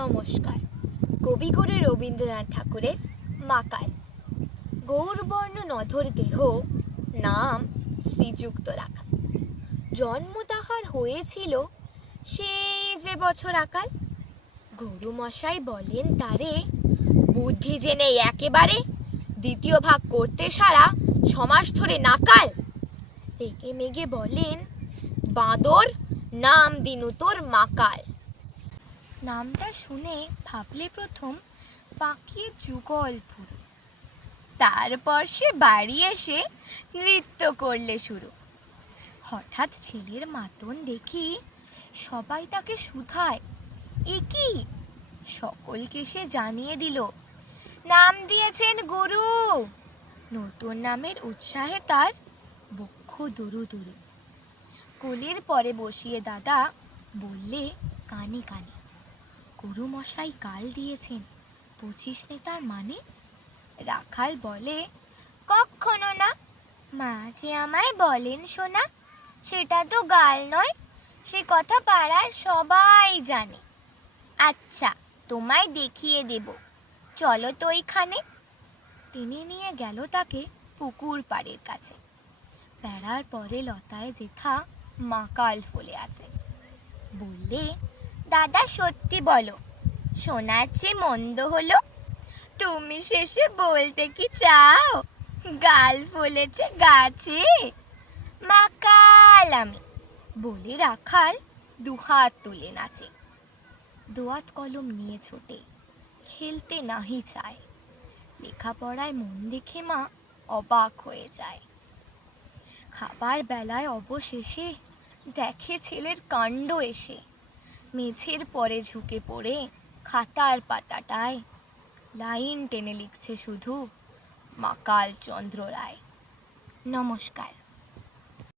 নমস্কার। কবিগুরু রবীন্দ্রনাথ ঠাকুরের মাকাল। গৌরবর্ণ নধর দেহ, নাম শ্রীযুক্ত রাখাল। জন্ম তাহার হয়েছিল সেই যে বছর আকাল। গুরুমশাই বলেন তারে, বুদ্ধি জেনে একেবারে দ্বিতীয় ভাগ করতে সারা ছমাস ধরে নাকাল। রেগে মেগে বলেন, বাঁদর, নাম দিনু তোর মাকাল। নামটা শুনে ভাবলে প্রথম পাকিয়ে যুগল পুরো। তারপর সে বাড়ি এসে নৃত্য করলে শুরু। হঠাৎ ছেলের মাতন দেখি সবাই তাকে শুধায়, এ কি? সকলকে সে জানিয়ে দিল, নাম দিয়েছেন গুরু। নতুন নামের উৎসাহে তার বক্ষ দুরু দুরু। কোলের পরে বসিয়ে দাদা বললে কানে কানে, গুরুমশাই কাল দিয়েছেন, বুঝিস নে তার মানে? রাখাল বলে, কখনো না, মা যে আমায় বলেন শোনা, সেটা তো গাল নয়, সে কথা পাড়ার সবাই জানে। আচ্ছা, তোমায় দেখিয়ে দেব, চলো তো ওইখানে। টেনে নিয়ে গেল তাকে পুকুর পাড়ের কাছে। বেড়ার পরে লতায় যেথা মাকাল ফলে আছে। বললে, দাদা সত্যি বলো, শোনার চেয়ে মন্দ হলো? তুমি শেষে বলতে কি চাও, গাল ফলেছে গাছে? মাকাল আমি, বলে রাখাল দুহাত তুলে নাচে। দোয়াত কলম নিয়ে ছোটে, খেলতে নাহি চায়। লেখাপড়ায় মন দেখে মা অবাক হয়ে যায়। খাবার বেলায় অবশেষে দেখে ছেলের কাণ্ড এসে, মেঝের পরে ঝুঁকে পড়ে খাতার পাতাটায় লাইন টেনে লিখছে শুধু মাকাল চন্দ্র রায়। নমস্কার।